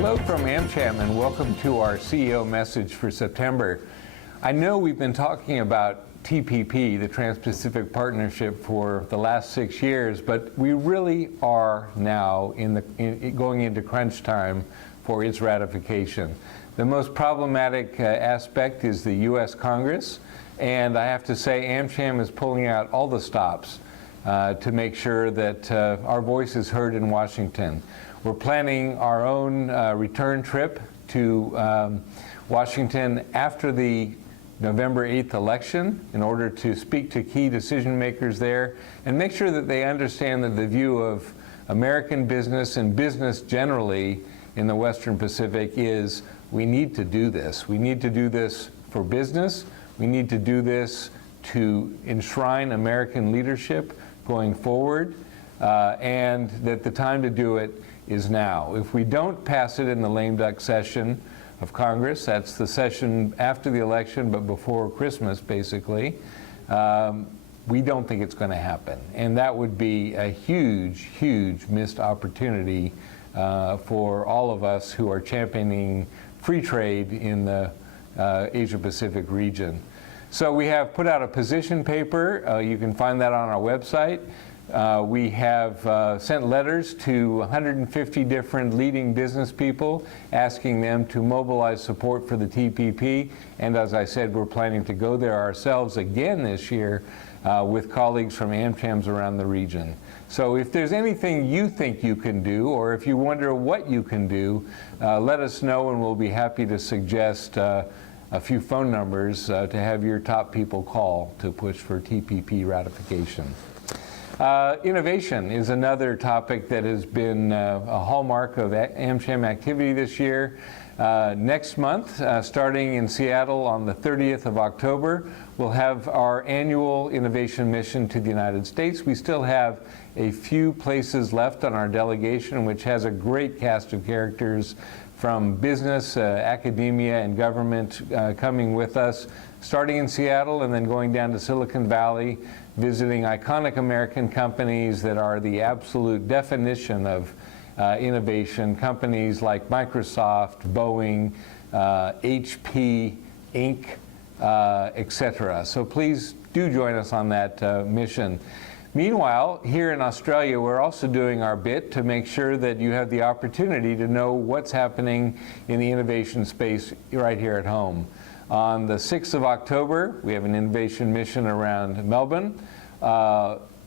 Hello from AmCham and welcome to our CEO message for September. I know we've been talking about TPP, the Trans-Pacific Partnership, for the last 6 years, but we really are now going into crunch time for its ratification. The most problematic aspect is the U.S. Congress, and I have to say AmCham is pulling out all the stops to make sure that our voice is heard in Washington. We're planning our own return trip to Washington after the November 8th election in order to speak to key decision makers there and make sure that they understand that the view of American business and business generally in the Western Pacific is we need to do this. We need to do this for business. We need to do this to enshrine American leadership going forward, and that the time to do it is now. If we don't pass it in the lame duck session of Congress, that's the session after the election but before Christmas basically, we don't think it's going to happen. And that would be a huge, huge missed opportunity for all of us who are championing free trade in the Asia-Pacific region. So we have put out a position paper. You can find that on our website. We have sent letters to 150 different leading business people asking them to mobilize support for the TPP. And as I said, we're planning to go there ourselves again this year with colleagues from AmChams around the region. So if there's anything you think you can do, or if you wonder what you can do, let us know and we'll be happy to suggest a few phone numbers to have your top people call to push for TPP ratification. Innovation is another topic that has been a hallmark of AmCham activity this year. Next month, starting in Seattle on the 30th of October, we'll have our annual innovation mission to the United States. We still have a few places left on our delegation, which has a great cast of characters from business, academia, and government coming with us, starting in Seattle and then going down to Silicon Valley, visiting iconic American companies that are the absolute definition of innovation, companies like Microsoft, Boeing, HP, Inc., etc. So please do join us on that mission. Meanwhile, here in Australia, we're also doing our bit to make sure that you have the opportunity to know what's happening in the innovation space right here at home. On the 6th of October, we have an innovation mission around Melbourne.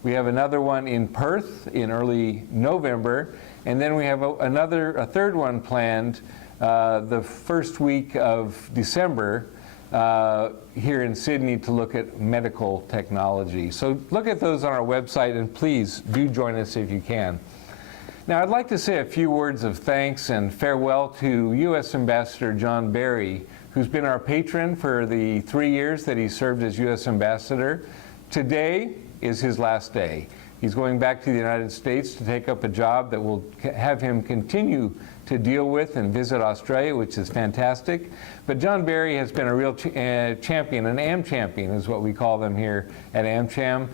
We have another one in Perth in early November, and then we have a third one planned the first week of December here in Sydney to look at medical technology. So look at those on our website and please do join us if you can. Now I'd like to say a few words of thanks and farewell to U.S. Ambassador John Barry, who's been our patron for the 3 years that he served as U.S. Ambassador. Today is his last day. He's going back to the United States to take up a job that will have him continue to deal with and visit Australia, which is fantastic. But John Barry has been a real champion, an AmChampion is what we call them here at AmCham.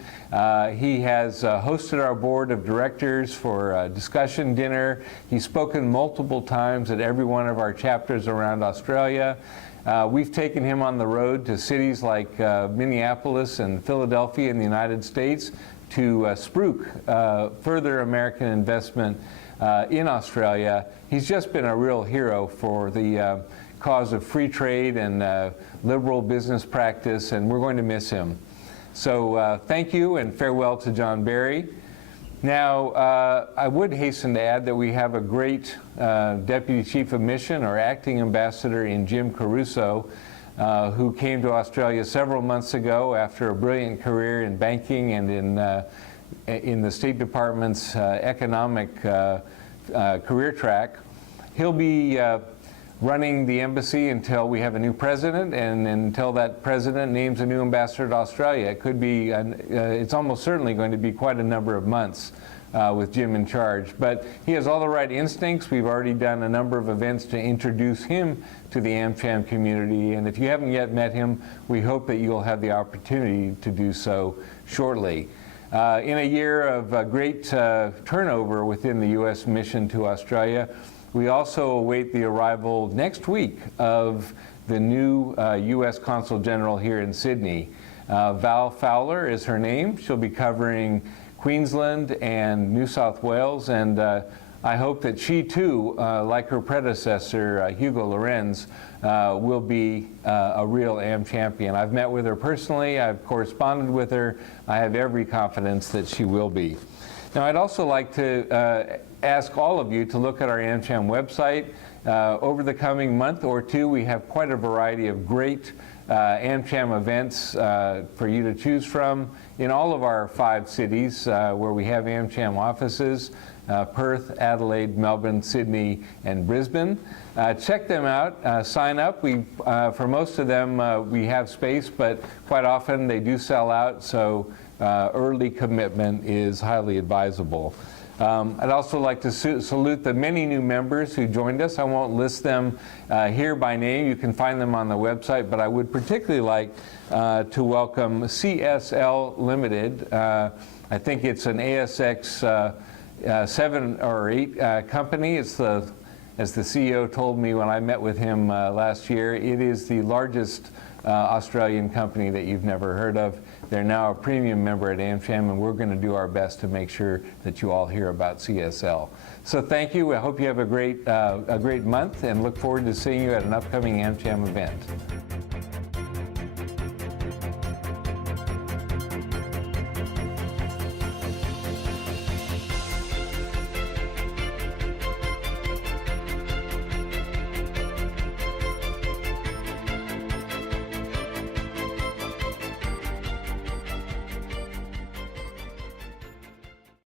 He has hosted our board of directors for a discussion dinner. He's spoken multiple times at every one of our chapters around Australia. We've taken him on the road to cities like Minneapolis and Philadelphia in the United States to spruik further American investment in Australia. He's just been a real hero for the cause of free trade and liberal business practice, and we're going to miss him. So thank you and farewell to John Barry. Now, I would hasten to add that we have a great Deputy Chief of Mission or Acting Ambassador in Jim Caruso, who came to Australia several months ago after a brilliant career in banking and in the State Department's economic career track. He'll be running the embassy until we have a new president and until that president names a new ambassador to Australia. It could be, it's almost certainly going to be quite a number of months with Jim in charge. But he has all the right instincts. We've already done a number of events to introduce him to the AmCham community. And if you haven't yet met him, we hope that you'll have the opportunity to do so shortly. In a year of great turnover within the U.S. mission to Australia, We also await the arrival next week of the new U.S. Consul General here in Sydney. Val Fowler is her name. She'll be covering Queensland and New South Wales, and I hope that she too, like her predecessor, Hugo Lorenz, will be a real AM champion. I've met with her personally, I've corresponded with her, I have every confidence that she will be. Now, I'd also like to ask all of you to look at our AmCham website. Over the coming month or two, we have quite a variety of great AmCham events for you to choose from in all of our 5 cities where we have AmCham offices, Perth, Adelaide, Melbourne, Sydney, and Brisbane. Check them out, sign up. For most of them, we have space, but quite often they do sell out, so early commitment is highly advisable. I'd also like to salute the many new members who joined us. I won't list them here by name. You can find them on the website, but I would particularly like to welcome CSL Limited. I think it's an ASX 7 or 8 company. It's as the CEO told me when I met with him last year, it is the largest Australian company that you've never heard of. They're now a premium member at AmCham, and we're going to do our best to make sure that you all hear about CSL. So thank you. I hope you have a great month, and look forward to seeing you at an upcoming AmCham event.